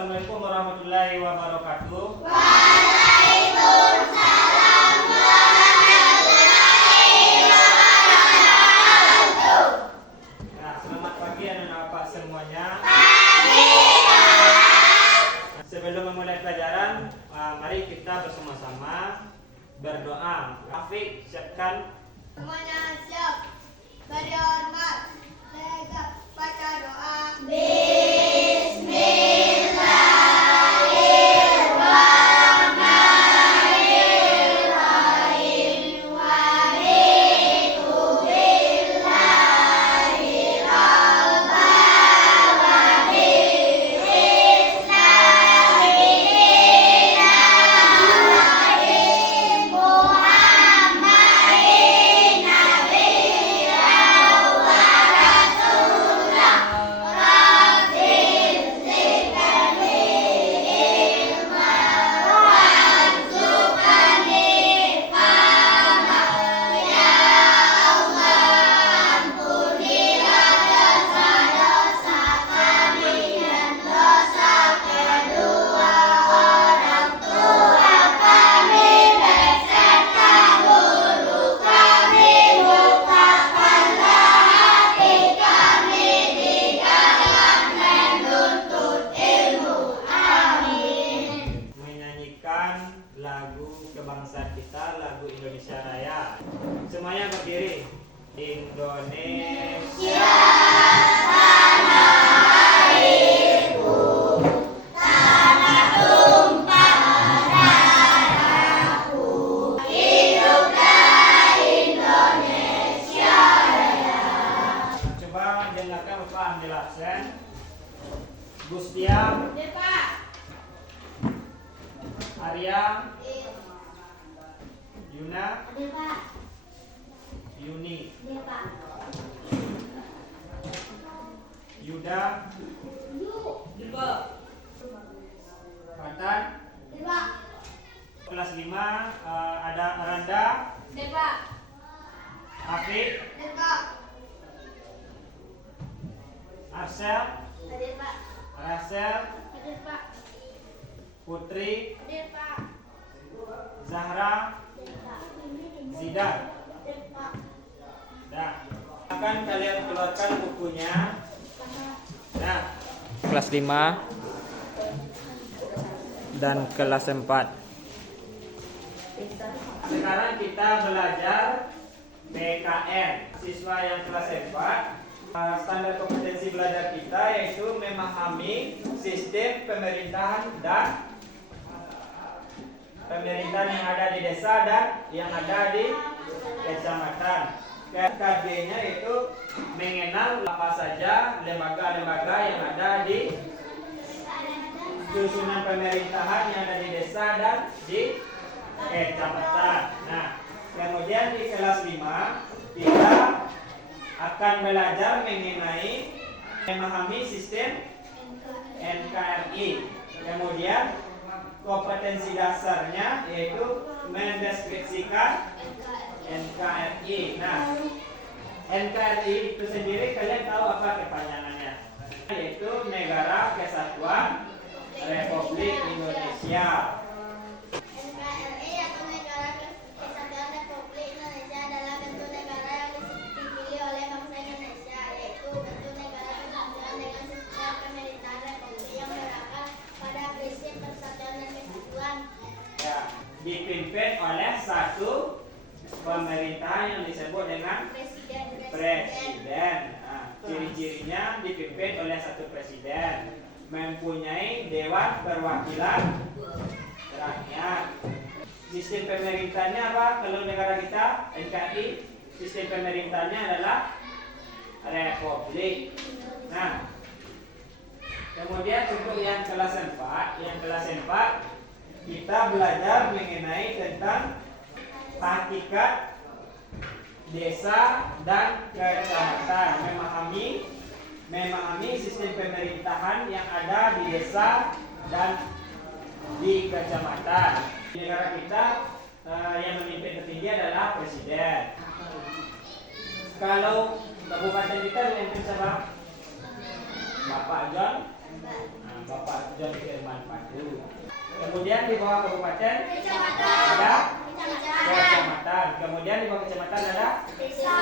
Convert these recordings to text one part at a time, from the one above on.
Assalamualaikum warahmatullahi wabarakatuh. Waalaikumsalam warahmatullahi wabarakatuh. Nah, selamat pagi anak-anak Pak semuanya. Pagi, Pak. Sebelum memulai pelajaran, mari kita bersama-sama berdoa. Afiq, siapkan. Semuanya siap. Beri hormat. Lega baca doa. Bismillahirrahmanirrahim. Wabitu billahi rabba wa bi-islami dina wa bi Muhammadin nabiyyan wa rasulah. Rabbil zidni ilma warzuqni fahma. Ya Allah, ampunilah dosa-dosa kami dan dosa kedua orang tua kami beserta guru kami. Bukakanlah hati kami di dalam menuntut ilmu. Amin. Menyanyikan lagu kebangsaan kita, lagu Indonesia Raya. Semuanya berdiri. Indonesia. Coba dengarkan Bapak ambil absen. Gustiam, Arya, Yuna, Yuni, Yuda, Fatan. Kelas 5 ada Aranda, Afif, Arsel, Rasel, Putri, Zahra, Zidan. Nah, akan kalian keluarkan bukunya. Nah, kelas 5 dan kelas 4. Sekarang kita belajar PKN. Siswa yang kelas 4, standar kompetensi belajar kita yaitu memahami sistem pemerintahan dan pemerintahan yang ada di desa dan yang ada di kecamatan. KKB-nya itu mengenal apa saja lembaga-lembaga yang ada di susunan pemerintahan yang ada di desa dan di kecamatan. Nah, kemudian di kelas 5 kita akan belajar mengenai memahami sistem NKRI. Kemudian kompetensi dasarnya yaitu mendeskripsikan NKRI. Nah, NKRI itu sendiri kalian tahu apa kepanjangannya? Yaitu Negara Kesatuan Republik Indonesia. NKRI atau Negara Kesatuan Republik Indonesia adalah bentuk negara yang dipilih oleh bangsa Indonesia, yaitu bentuk negara kesatuan dengan sistem pemerintahan republik yang berakar pada prinsip persatuan dan kesatuan. Ya, dipimpin oleh satu pemerintahan yang disebut dengan presiden. Nah, ciri-cirinya dipimpin oleh satu presiden, mempunyai dewan perwakilan rakyat. Sistem pemerintahnya apa? Kalau negara kita NKRI, sistem pemerintahnya adalah republik. Nah, kemudian untuk yang kelas 4, kita belajar mengenai tentang hakikat desa dan kecamatan, memahami sistem pemerintahan yang ada di desa dan di kecamatan. Di negara kita yang memimpin tertinggi adalah presiden. Kalau kabupaten kita memimpin siapa? Bapak John. Nah, Bapak John Firman Padu. Kemudian di bawah kabupaten Kecamatan. ada Kecamatan. kecamatan. Kemudian di bawah kecamatan ada Desa.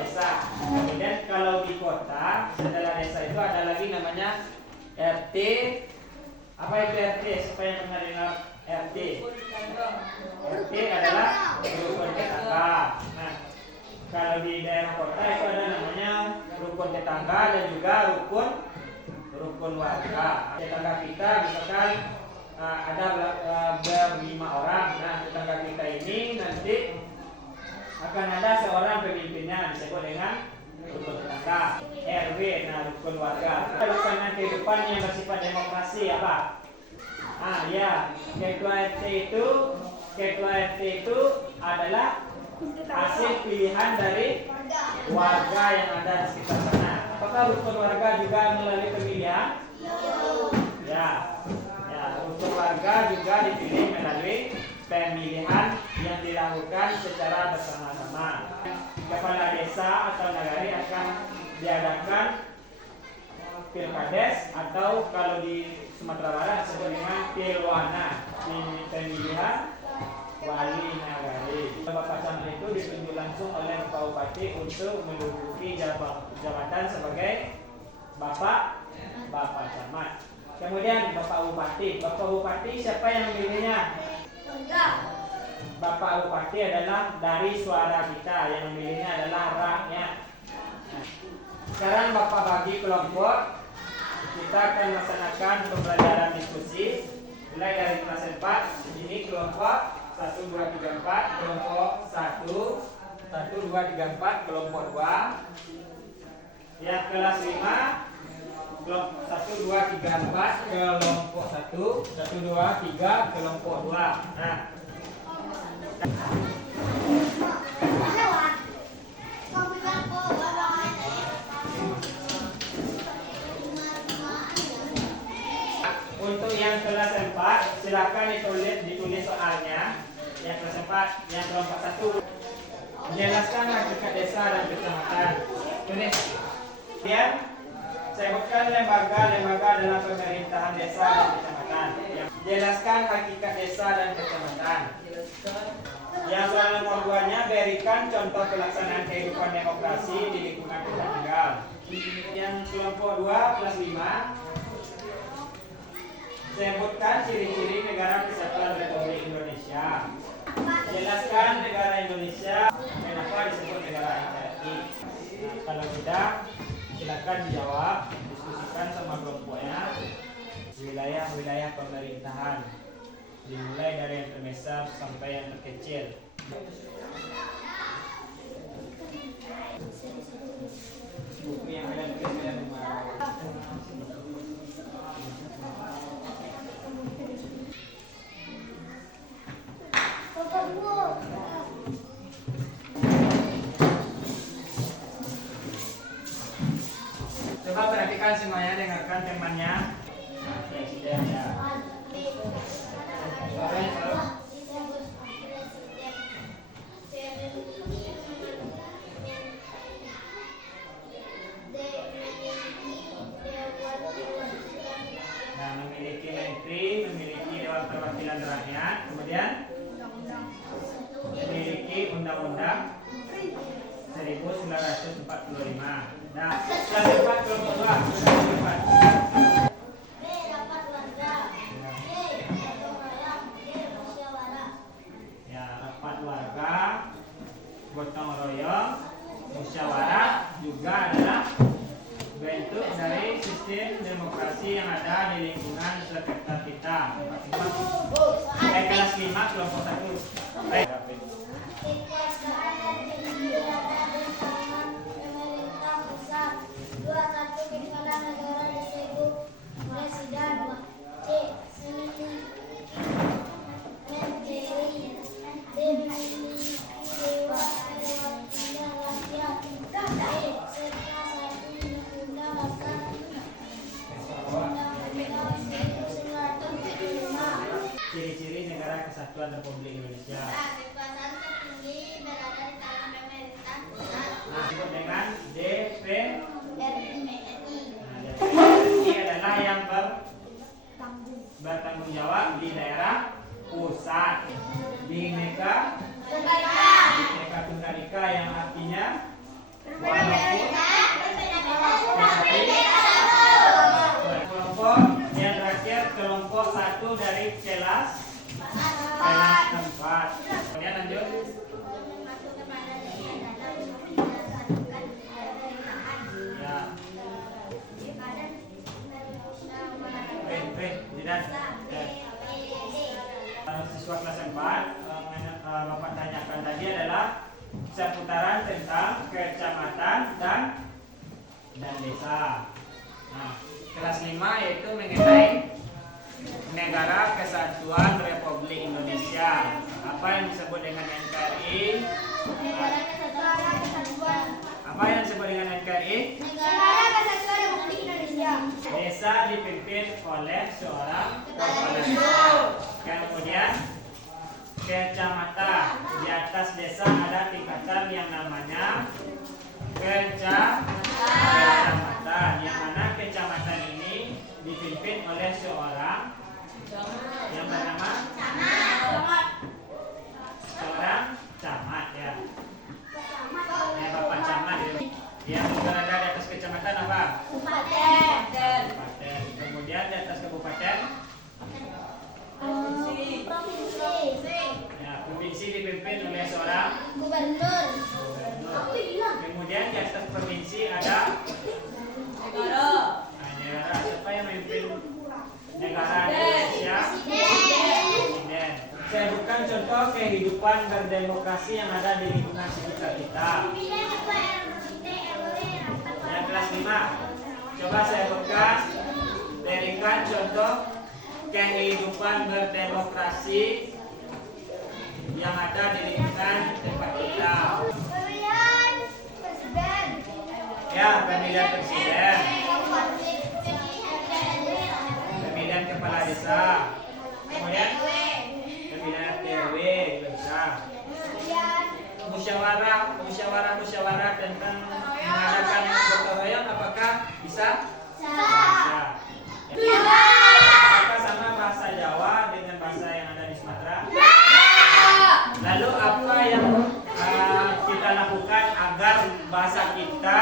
desa. Kemudian kalau di kota setelah desa itu ada lagi namanya RT. Apa itu RT? Siapa yang pernah dengar RT? RT adalah rukun tetangga. Nah, kalau di daerah kota itu ada namanya rukun tetangga dan juga rukun warga. Tetangga kita misalkan ada berlima orang. Nah, tetangga kita ini nanti akan ada seorang pemimpinnya disebut dengan rukun tetangga. RW, nah rukun warga. Pelaksanaan kehidupan yang bersifat demokrasi apa? Ya, ketua RT itu adalah hasil pilihan dari warga yang ada di sekitar sana. Apakah rukun warga juga melalui pemilihan? Ya, rukun warga juga dipilih melalui pemilihan yang dilakukan secara bersama-sama. Kepala desa atau nagari akan diadakan pilkades atau kalau di Sumatera Barat disebut dengan pilwana, pemilihan wali nagari. Bapak Camat itu ditunjuk langsung oleh Bapak Bupati untuk menduduki jabatan sebagai Bapak Camat. Kemudian Bapak Bupati siapa yang memilihnya? Bapak Bupati adalah dari suara kita, yang memilihnya adalah rakyat. Nah, sekarang Bapak bagi kelompok, kita akan melaksanakan pembelajaran diskusi mulai dari kelas 4. Ini kelompok 1, 2, 3, 4, kelompok 1, 1, 2, 3, 4, kelompok 2. Yang kelas 5, kelompok 1, 2, 3, 4, kelompok 1, 1, 2, 3, kelompok 2. Nah, untuk yang kelas 4 silakan ditulis soalnya. Yang kelas 4, yang kelompok 1, menjelaskan hakikat desa dan kecamatan. Tulis. Kemudian sebutkan lembaga dalam pemerintahan desa dan kecamatan. Jelaskan hakikat desa dan kecamatan. Yang soal nomor 2-nya, berikan contoh pelaksanaan kehidupan demokrasi di lingkungan kita tinggal. Yang kelompok 2 kelas 5, sebutkan ciri-ciri negara kesatuan Republik Indonesia. Jelaskan negara Indonesia, kenapa disebut negara NKRI. Nah, kalau tidak, silakan dijawab, diskusikan sama kelompoknya. Wilayah-wilayah pemerintahan, dimulai dari yang terbesar sampai yang terkecil. Buku yang kalian tulis dari rumah. Coba perhatikan semuanya, dengarkan temannya. Presiden ya. Nah, memiliki menteri, memiliki dewan perwakilan rakyat, kemudian memiliki undang-undang 1945. Nah, kelas 4 kelompok 2, kelas 4. Rapat warga, gotong royong, musyawarah juga adalah bentuk dari sistem demokrasi yang ada di lingkungan sekitar kita. Kelas 5 kelompok 1. Baik. Ciri-ciri negara kesatuan Republik Indonesia. Kekuasaan tertinggi berada di tangan pemerintah pusat. Nah, disebut dengan DPRI. RI. Nah, DPRI adalah yang bertanggung jawab di daerah pusat. Bhinneka Tunggal Ika yang artinya walaupun kelompok yang terakhir kelompok 1 dari kelas 4. Kemudian lanjut. Ya. Siswa kelas 4 Bapak tanyakan tadi adalah seputaran tentang kecamatan dan desa. Nah, kelas 5 yaitu mengenai Negara Kesatuan Republik Indonesia. Apa yang disebut dengan NKRI? Apa yang disebut dengan NKRI? Negara Kesatuan Republik Indonesia. Desa dipimpin oleh seorang kepala desa. Kemudian kecamatan. Di atas desa ada tingkatan yang namanya kecamatan. Yang mana kecamatan ini dipimpin oleh seorang yang bernama seorang camat ya. Ya, Bapak Camat. Yang berada di atas kecamatan apa? Kabupaten. Kemudian di atas kabupaten Provinsi. ya, provinsi dipimpin oleh seorang Gubernur. Kemudian di atas provinsi ada negara. Siapa yang memimpin negara Indonesia? Presiden. Saya bukan contoh kehidupan berdemokrasi yang ada di lingkungan sekitar kita. Yang kelas 5. Coba saya buka, berikan contoh kehidupan berdemokrasi yang ada di lingkungan tempat kita. Pemilihan presiden. Ya, pemilihan presiden, pemilihan kepala desa, kemudian pemilihan RW bisa. Musyawarah tentang mengadakan gotong royong, apakah bisa? Bisa. Apakah sama bahasa Jawa dengan bahasa yang ada di Sumatera? Lalu apa yang kita lakukan agar bahasa kita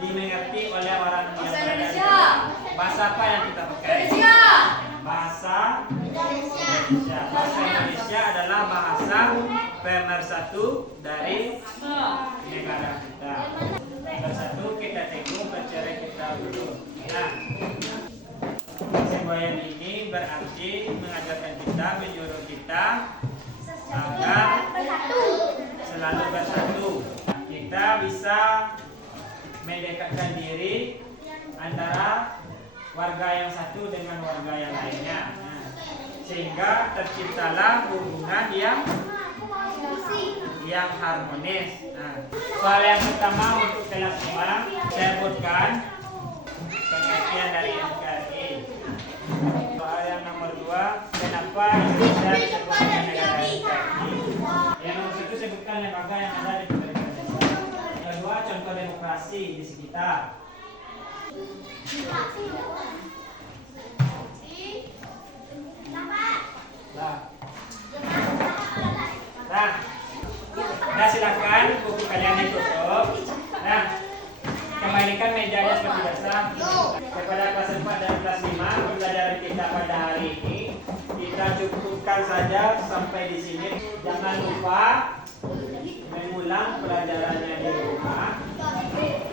dimengerti oleh orang yang berada di sana? Bahasa apa yang kita pakai? Bahasa Indonesia. Bahasa Indonesia adalah bahasa pemersatu dari negara kita. Pemersatu kita teguh, bercerai kita urus. Nah, semboyan ini berarti mengajarkan kita, menyuruh kita agar selalu bersatu. Kita bisa mendekatkan diri antara warga yang satu dengan warga yang lainnya. Nah, sehingga terciptalah hubungan yang harmonis. Nah, soal yang pertama untuk kelas 5 saya buatkan pengertian dari NKRI. Soal yang nomor 2, kenapa Indonesia disebut dengan negara NKRI? Yang nomor 1 sebutkan lembaga yang ada di pemerintahan desa. Yang kedua, contoh demokrasi di sekitar. Nah, silakan buku kalian ditutup. Nah, kembalikan mejanya seperti biasa. Kepada kelas 4 dan kelas 5, pembelajaran kita pada hari ini kita cukupkan saja sampai di sini. Jangan lupa mengulang pelajarannya di rumah.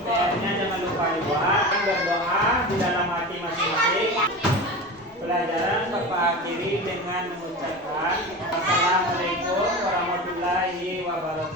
PR-nya jangan lupa dibuat, berdoa di dalam hati masing-masing. Pelajaran Bapak akhiri dengan mengucapkan Assalamualaikum warahmatullahi wabarakatuh.